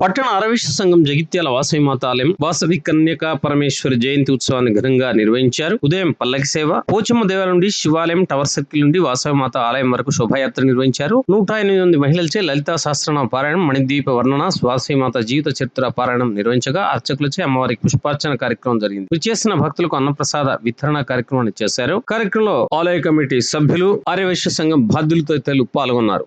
పట్టణ అరవిశ్వ సంఘం జగిత్యాల వాసవి మాత ఆలయం వాసవి కన్యకా పరమేశ్వరి జయంతి ఉత్సవాన్ని ఘనంగా నిర్వహించారు. ఉదయం పల్లకి సేవ, పోచమ్మ దేవాలయం నుండి శివాలయం టవర్ సర్కిల్ నుండి వాసవి మాత ఆలయం వరకు శోభాయాత్ర నిర్వహించారు. 108 మహిళలచే లలితా సహస్రనామ పారాయణం, మణిద్వీప వర్ణన, వాసవి మాత జీవిత చరిత్ర పారాయణం నిర్వహించగా అర్చకులచే అమ్మవారికి పుష్పార్చన కార్యక్రమం జరిగింది. విచ్చేసిన భక్తులకు అన్నప్రసాద వితరణ కార్యక్రమాన్ని చేశారు. కార్యక్రమంలో ఆలయ కమిటీ సభ్యులు, ఆర్యవైశ్య సంఘం బాధ్యులు తదితరులు పాల్గొన్నారు.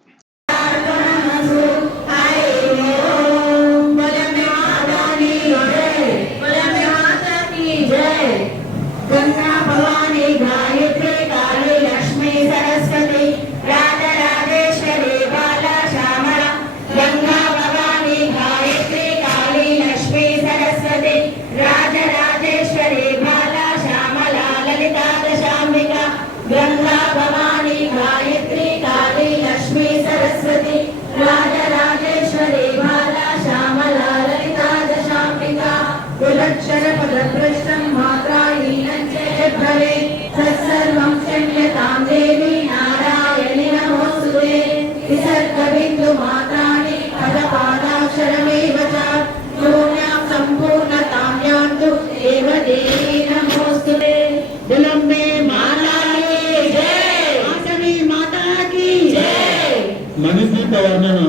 మణిద్వీప వర్ణన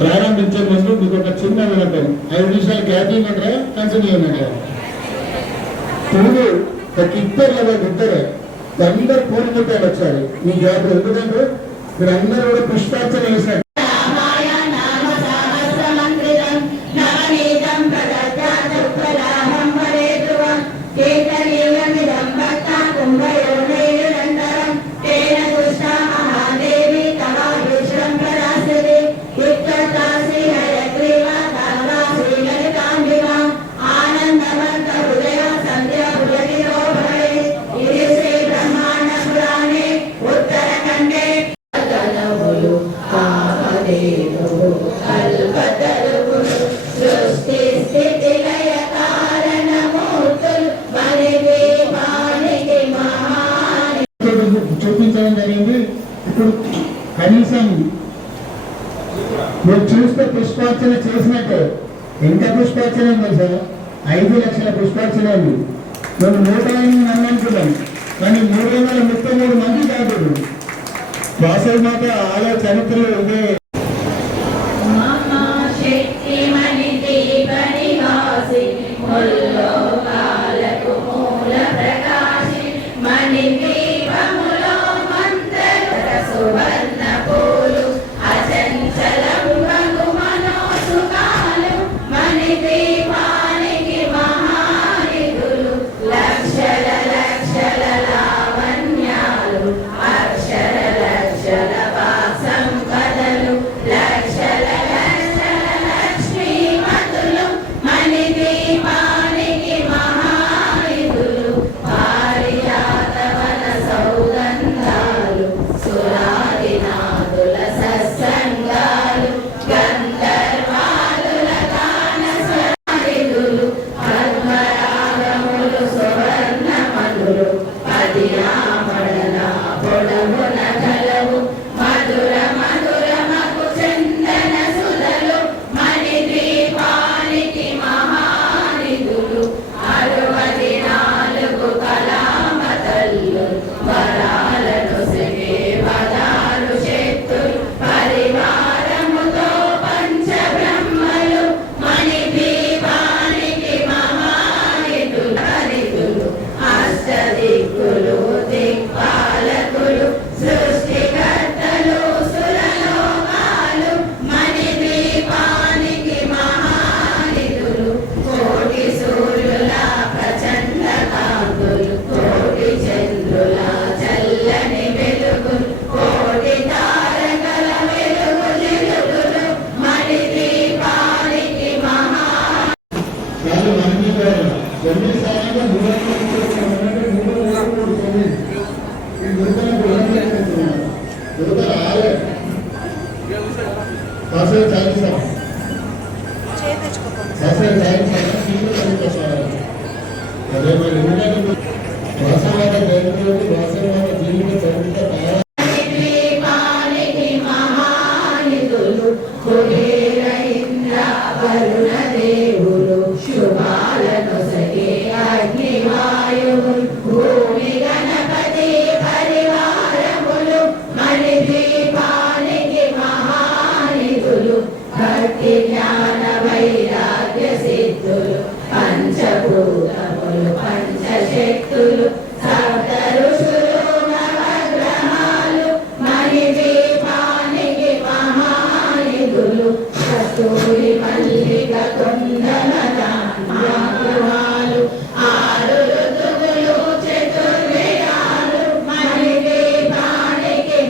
ప్రారంభించే ముందు మీకు ఒక చిన్న వినపం, 5 నిమిషాలు గ్యాప్ ఇవ్వమంటారా, కంటిన్యూ చేయమంటారా? పూలు ఒక ఇద్దరే అందరు పూలు ముట్టాడు ఒకసారి మీ గ్యాప్. ఎందుకంటే మీరు అందరూ కూడా పుష్పార్చన చేశారు. చూపించడం జరిగింది. ఇప్పుడు కనీసం మీరు చూస్తే పుష్పార్చన చేసినట్టే. ఎంత పుష్పార్చన ఉంది సార్? 5 లక్షల పుష్పార్చన ఉంది. మేము 108 మంది అనుకున్నాం, కానీ 333 మంది కాదు. వాసవి మాత ఆలయ చరిత్రలో ఇదే. అక్షర లక్షల వాసం కథలు భక్తి జ్ఞాన వైరాగ్య సిద్ధులు పంచభూతములు పంచశక్తులు సప్త ఋషులు నవగ్రహాలు మణిదీపానికి మహానిధులు కస్తూరి మల్లిక కుందనదాలు ఆరు ఋతువులు చతుర్వేదాలు మణిదీపానికి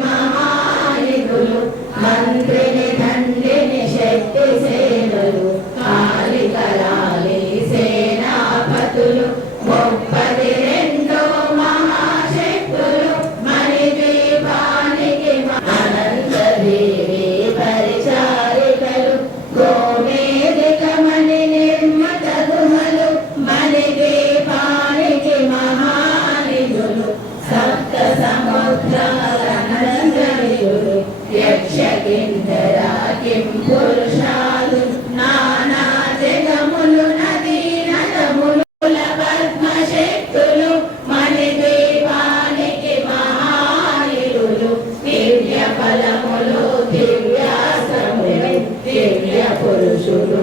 మహానిధులు మంత్రిని దండిని శక్తి సేనలు కాళికలాలి సేనాపతులు 32 మహాశక్తులు మణిదీపానికి అనంతదేవి పరిచారికలు గోమేదిక మణి నిర్మత గుహలు మణిదీపానికి మహానిధులు సప్త సముద్రాల నందనిధులు యక్ష కిందర కిం పురుషాలు నానా జగములు నదీ నదములు పద్మశక్తులు మణిదీపానికి మహానిధులు దివ్య ఫలములు దివ్యాసములు దివ్య పురుషులు